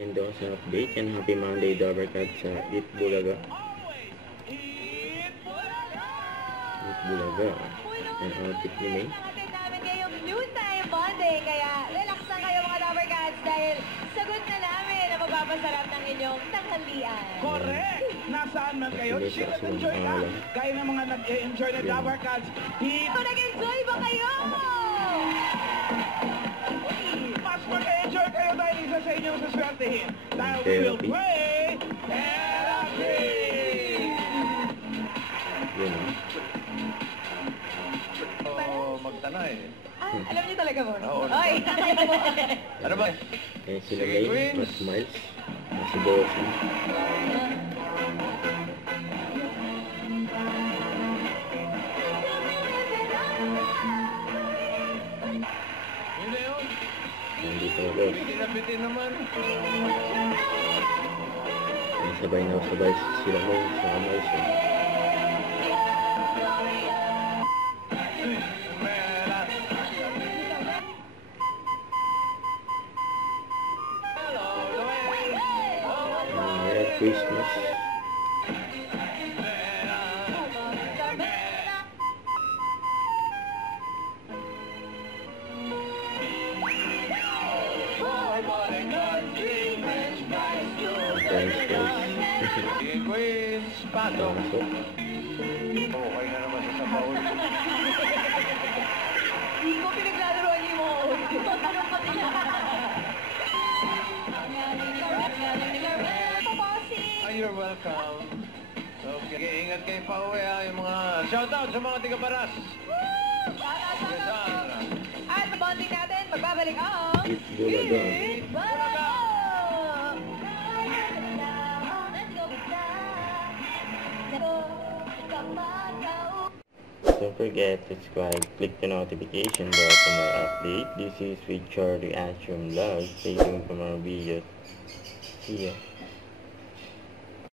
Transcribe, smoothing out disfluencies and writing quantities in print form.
And doon sa update, and happy Monday Dabber Cats sa Eat Bulaga. Eat Bulaga. Ang outfit ni May. Nakatid namin ngayong New Time Monday, kaya relax na kayo mga Dabber Cats dahil sagot na namin na magpapasarap ng inyong tanghalian. Correct! Nasaan man kayo, chill at enjoy lang. Kaya ng mga nag-enjoy na Dabber Cats, Nag-enjoy ba kayo? mas mag-enjoy kayo dahil isa sa inyong saswertehin. Dahil we will play Therapy! Yun. Magtanay. Alam niyo talaga mo? Oo. Oy! Ano ba? Eh, sila May, Mas Miles, si Bossy. Yun na yun. Nandito na boss. Pinapitin naman. May sabay na sabay sila May sa Miles. Merry Christmas. French fries. Quiz, pato. Pasok. Okay na naman sa sabaw. Hindi ko pinaglalaroan yung mga audio. Ano pa din You're welcome. Okay, ingat kayo pa uwi ha, yung mga shoutout sa mga tiga-Baras. At bonding natin, magbabalik ang Eat Bulaga. Eat Bulaga! Don't forget to subscribe, click the notification bell for more update. This is with Charlie Ashram Vlog. Stay tuned for more videos. See ya.